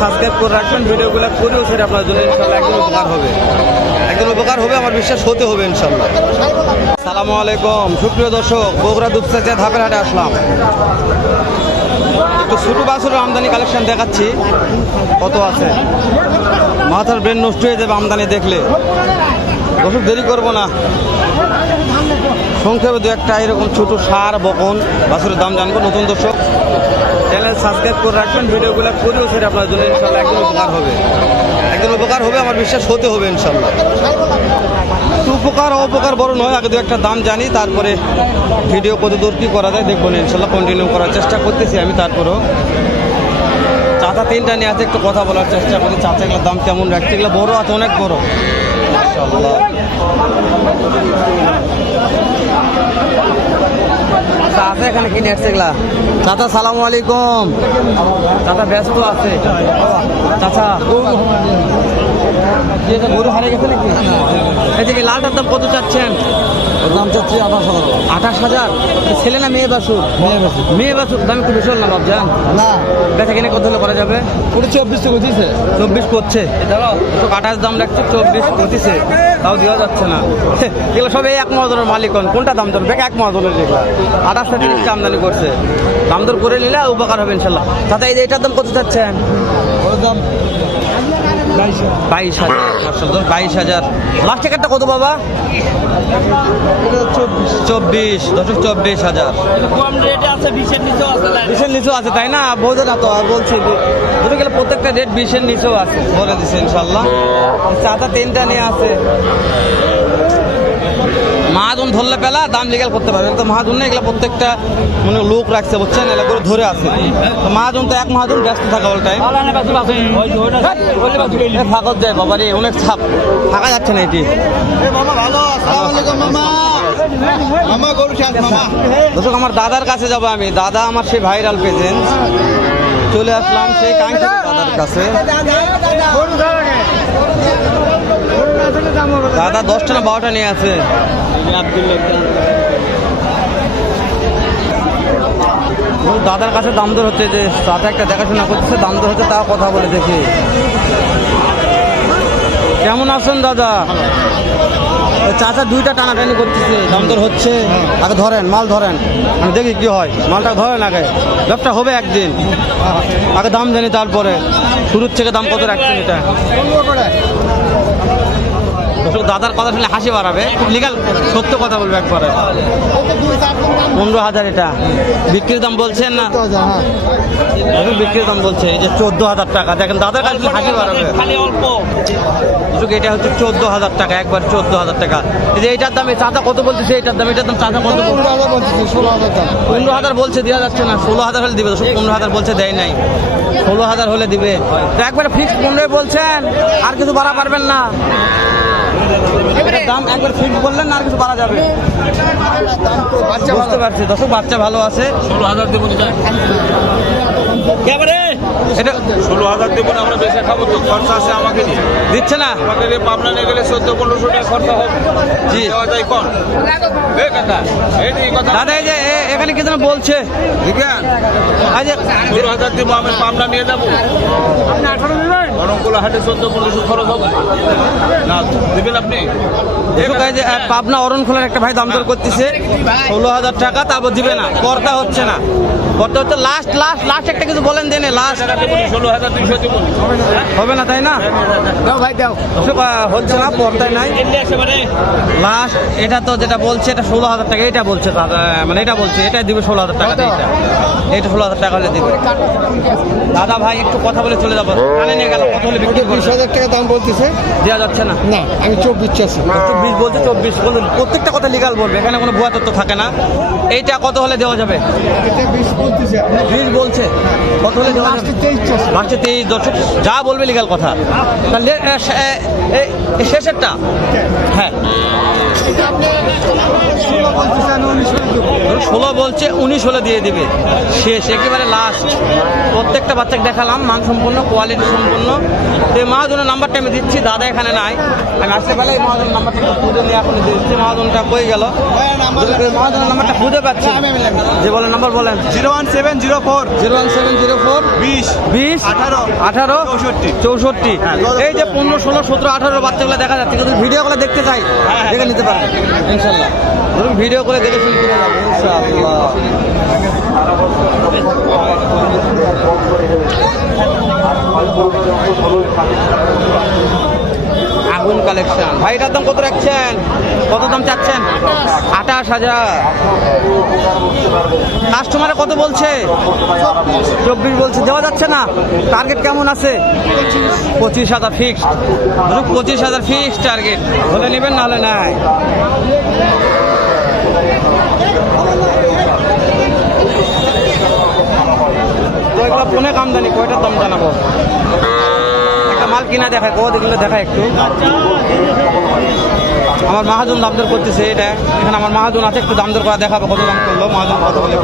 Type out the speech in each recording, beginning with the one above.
Subscribe করে রাখবেন, ভিডিওগুলো করেও সেটা আপনার জন্য ইনশাল্লাহ একদিন উপকার হবে, একদিন উপকার হবে, আমার বিশ্বাস হতে হবে ইনশাল্লাহ। আসসালামু আলাইকুম সুপ্রিয় দর্শক, বগুড়া দুপচাচিয়া ধাপের হাটে আসলাম। একটু ছোটো বাছুরের আমদানি কালেকশন দেখাচ্ছি, কত আছে, মাথার ব্রেন নষ্ট হয়ে যাবে আমদানি দেখলে। দর্শক দেরি করবো না, সংক্ষেপে দু একটা এরকম ছোটো সার বকন বাছুরের দাম জানবো। নতুন দর্শক চ্যানেল সাবস্ক্রাইব করে রাখবেন, ভিডিওগুলো করেও সেটা আপনার জন্য ইনশাল্লাহ একদিন উপকার হবে, একদিন উপকার হবে, আমার বিশ্বাস হতে হবে ইনশাল্লাহ। উপকার অপকার বড় নয়, আগে দু একটা দাম জানি, তারপরে ভিডিও কত দূর কী করা যায় দেখবো না ইনশাল্লাহ, কন্টিনিউ করার চেষ্টা করতেছি আমি। তারপরেও চাচা তিনটা নিয়ে আছে, একটু কথা বলার চেষ্টা করি। চাচাগুলোর দাম কেমন রাখতে, এগুলো বড়ো আছে, অনেক বড় মাশাআল্লাহ। আছে এখানে কিনে আসছে এগুলা। চাচা সালামু আলাইকুম। চাচা ব্যস্ত আছে চাচা, গরু হারিয়ে গেছে নাকি? এই যে লালটার দাম কত চাচ্ছেন? দাম চাচ্ছি 28,000। 28,000? ছেলে না মেয়ে বাছুর? মেয়ে বাছুর দাম একটু বেশি হল না বাবজান? না, বেচা কিনে কত হলে করা যাবে? 24 টাকা দিছে। 24 করছে, 28 দাম রাখছে, 24 করতেছে, তাও দেওয়া যাচ্ছে না। এগুলো সব এই এক মহাজনের মালিক, কোনটা দাম দর? বেকা এক মহাজনের, যেগুলো 28 আমদানি করছে, দাম দর করে নিলে উপকার হবে ইনশাল্লাহ। তাতে এই যে এটার দাম কত চাচ্ছেন? ওর দাম 22,000। 22,000। লাস্ট টিকেটটা কত বাবা? 24। 24,000 কম রেটে আছে, 20-এর নিচেও আছে। 20-এর নিচেও আছে, তাই না? বোঝো না তো, আর বলছি দুটো গেলে প্রত্যেকটা রেট 20-এর নিচেও আছে, বলে দিচ্ছে ইনশাল্লাহ। চাচা তিনটা নিয়ে আছে, মাহাজন ধরলে পেলা দাম লিগাল করতে পারবে তো। মাহাজন না, এগুলো প্রত্যেকটা মানে লোক রাখছে, বুঝছেন, এগুলো করে ধরে আছে। মাহাজন তো এক মাহাজন ব্যস্ত থাকা অল টাইম, ফাঁকত যায় বাবারে, অনেক ছাপ, ফাঁকা যাচ্ছে না এটি। দর্শক আমার দাদার কাছে যাবো আমি, দাদা আমার সেই ভাইরাল পেজেন্ট, চলে আসলাম সেই কাঙ্ক্ষিত দাদার কাছে। দাদা 10টা না 12টা নিয়ে আছে। দাদার কাছে দাম দর হচ্ছে, যে দাদা একটা দেখাশোনা করতেছে, দাম দর হচ্ছে, তাও কথা বলে দেখি। কেমন আছেন দাদা? চাচা দুইটা টানাটানি করতেছে, দাম দর হচ্ছে। আগে ধরেন, মাল ধরেন, আমি দেখি কি হয়। মালটা ধরেন আগে, ব্যবসা হবে একদিন, আগে দাম জানি, তারপরে শুরুর থেকে দাম কত রাখছেন এটা? দাদার কথা শুনলে হাসি বাড়াবে, খুব লিগাল সত্য কথা বলবে একবারে। 15,000 এটা বিক্রির দাম বলছেন না? বিক্রির দাম বলছে এই যে 14,000 টাকা। দেখেন দাদার কাছে হাসি বাড়াবে, এটা হচ্ছে 14,000 টাকা, একবার 14,000 টাকা। এই যে এইটার দাম চাচা কত বলতেছে? এইটার দাম, এটার দাম চাচা কত? 15,000 বলছে, দেওয়া যাচ্ছে না। 16,000 হলে দিবে। 15,000 বলছে, দেয় নাই। 16,000 হলে দিবে, একবারে ফিক্সড 15 বলছেন, আর কিছু বাড়া পারবেন না? দাম একবার ফিক্স বললেন না, আর কিছু বাড়া যাবে? বুঝতে পারছি দর্শক, বাচ্চা ভালো আছে। 16,000 দেবো না, এটা 16,000 দেবো না, আমরা বেশি খাবো তো, খরচা আছে আমাকে দিয়ে। দিচ্ছে না? আমাকে পাবনা নিয়ে গেলে 14-1500 টাকা খরচা হবে। জি, দেওয়া যায় কম। দাদা এই যে এখানে কি যেন বলছে, 16,000 দেবো, আমি পাবনা নিয়ে যাবো। গরমকুলা হাটে 14-1500 খরচ হবে না, দেবেন আপনি? পাবনা অরণখোলার একটা ভাই দাম দর করতেছে 16,000 টাকা, তারপর দিবে না, পর্দা হচ্ছে না। পর্দা হচ্ছে লাস্ট একটা কিছু বলেন, দেনে লাস্ট 16,200 দেবো, হবে না, তাই না? ভাই দাও, হচ্ছে না, পর্দায় নাই লাস্ট। এটা তো যেটা বলছে এটা 16,000 টাকা, এটা বলছে মানে এটা বলছে এটা দিবে 16,000 টাকা, এটা 16,000 টাকা হলে দিবে। দাদা ভাই একটু কথা বলে চলে যাবো, কানে নিয়ে গেল, কত হলে বিক্রি করবে? 20,000 টাকা দাম বলতেছে, দেওয়া যাচ্ছে না। না আমি 24 চাচ্ছি। 20 বলছে, 24 বলছে, প্রত্যেকটা কথা লিগাল বলবে, এখানে কোনো ভুয়া তথ্য থাকে না। এইটা কত হলে দেওয়া যাবে? এটা 20 বলতেছে, 20 বলছে, কত হলে দেওয়া যাবে? 23 লাস্টে 23। দর্শক যা বলবে লিগাল কথা। তাহলে শেষেরটা, হ্যাঁ এটা আপনি 16 বলতেছেন, 19 16 বলছে, 19 হলে দিয়ে দিবে, শেষ একেবারে লাস্ট। প্রত্যেকটা বাচ্চাকে দেখালাম মান সম্পন্ন, কোয়ালিটি সম্পন্ন। এই মহাজনের নাম্বারটা আমি দিচ্ছি, দাদা এখানে নাই, আমি আসতে পারলে এই মহাজনের নাম্বারটা একটু খুঁজে নিয়ে এখন দিচ্ছি। মহাজনটা কই গেল? মহাজনের নাম্বারটা খুঁজে পাচ্ছি, যে বলেন নাম্বার বলেন। 01704 01704 20 20 18 18 64। হ্যাঁ, এই যে 15 16 17 18 বাচ্চাগুলো দেখা যাচ্ছে, যদি ভিডিওগুলো দেখতে চাই দেখে নিতে পারেন ইনশাল্লাহ। ধরুন ভিডিও করে দেখে শুনে কিনে যাবো ইনশাআল্লাহ। আগুন কালেকশন ভাই, এটার দাম কত রাখছেন? কত দাম চাচ্ছেন? 28,000। কাস্টমারে কত বলছে? 24 বলছে, দেওয়া যাচ্ছে না? টার্গেট কেমন আছে? 25,000 ফিক্সড। 25,000 ফিক্সড টার্গেট, হলে নেবেন না হলে নাই। তো এগুলো ফোনে আমদানি, কয়টার দাম জানাবো? একটা মাল কিনা দেখায়, কত এগুলো দেখায় একটু। আমার মহাজন দাম দর করতেছে, এটা এখানে আমার মহাজন আছে, একটু দাম দর করা দেখাবো, কত দাম করলো মহাজন, কত বলে।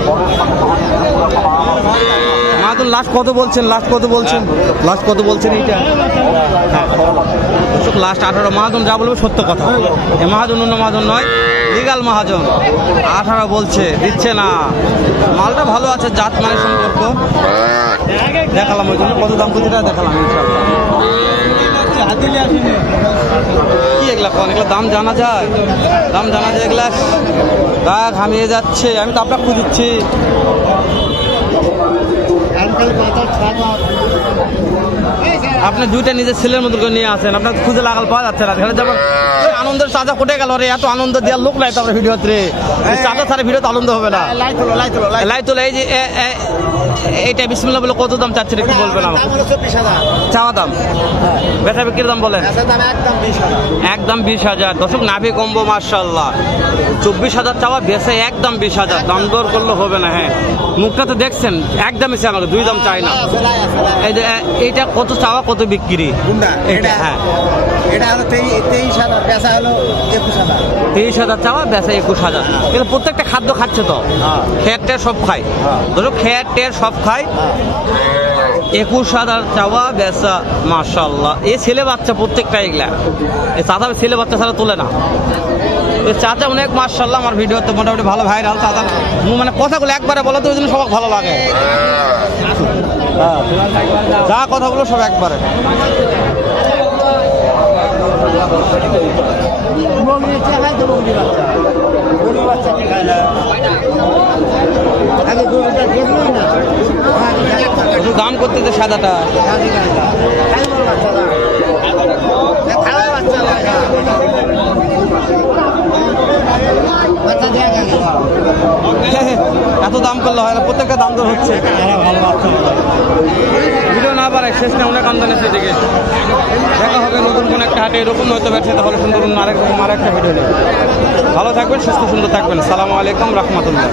মহাজন লাস্ট কত বলছেন? লাস্ট কত বলছেন? লাস্ট কত বলছেন এইটা? লাস্ট 18। মহাজন যা বলবে সত্য কথা, এ মহাজন অন্য মহাজন নয়, লিগাল মহাজন। 18 বলছে, দিচ্ছে না। মালটা ভালো আছে, জাত মানে সম্পর্ক দেখালাম, ওই জন্য কত দাম প্রতিটা দেখালাম ইনশাআল্লাহ। কি এগুলা কোন, এগুলো দাম জানা যায়? দাম জানা যায়? এগুলা গা ঘামিয়ে যাচ্ছে, আমি তো আপনার খুঁজছি। আপনি দুইটা নিজের ছেলের মতো করে নিয়ে আসেন, আপনার খুঁজে লাগাল পাওয়া যাচ্ছে না। যেমন আনন্দের চাঁদা কোটে গেল রে, এত আনন্দ দেওয়ার লোক নাই তো আপনার ভিডিওতে। চাঁদা ছাড়া ভিডিওতে আনন্দ হবে না। লাই তোলা এই যে এইটা বিসমিল্লাহ বলে কত দাম চাচ্ছেন একটু বলবেন আমাকে? চাওয়া দাম, বেচা বিক্রির দাম বলেন। একদম 20,000। দর্শক নাভি কম্বো মাশাআল্লাহ। 24,000 চাওয়া, বেচে একদম 20,000। দাম দর করলে হবে না। হ্যাঁ, মুখটা তো দেখছেন, একদমই চাই আমাকে, দুই দাম চাই না। এই যে এইটা কত চাওয়া, কত বিক্রি? এটা হ্যাঁ, এটা হলো 23,000, বেচা হলো 21,000। 23,000 চাওয়া, বেচা 21,000। কিন্তু প্রত্যেকটা খাদ্য খাচ্ছে তো, খেয়ার টের সব খায়। ধরো খেয়ার টের সব খায়। 21,000 চাওয়া, বেচা মাশাআল্লাহ। এ ছেলে বাচ্চা প্রত্যেকটা, এগুলা এই চাচা ছেলে বাচ্চা ছাড়া তোলে না। চাচা অনেক মাশাআল্লাহ, আমার ভিডিও তো মোটামুটি ভালো ভাইরাল। চাচা মানে কথাগুলো একবারে বলো তো, ওই জন্য সবার ভালো লাগে। যা কথাগুলো সব একবারে। দাম করতে তো সাদাটা এত দাম করলে হয় না, প্রত্যেকটা দাম দর হচ্ছে। ভিডিও না পারে শেষ না, অনেক আমদানি আছে দিকে। দেখা হবে নতুন কোন একটা হাটে এরকম হয়তো ব্যবসা, তাহলে সুন্দর আরেক রকম আরেকটা ভিডিও নেই। ভালো থাকবেন, সুস্থ সুন্দর থাকবেন। সালামু আলাইকুম রহমতুল্লাহ।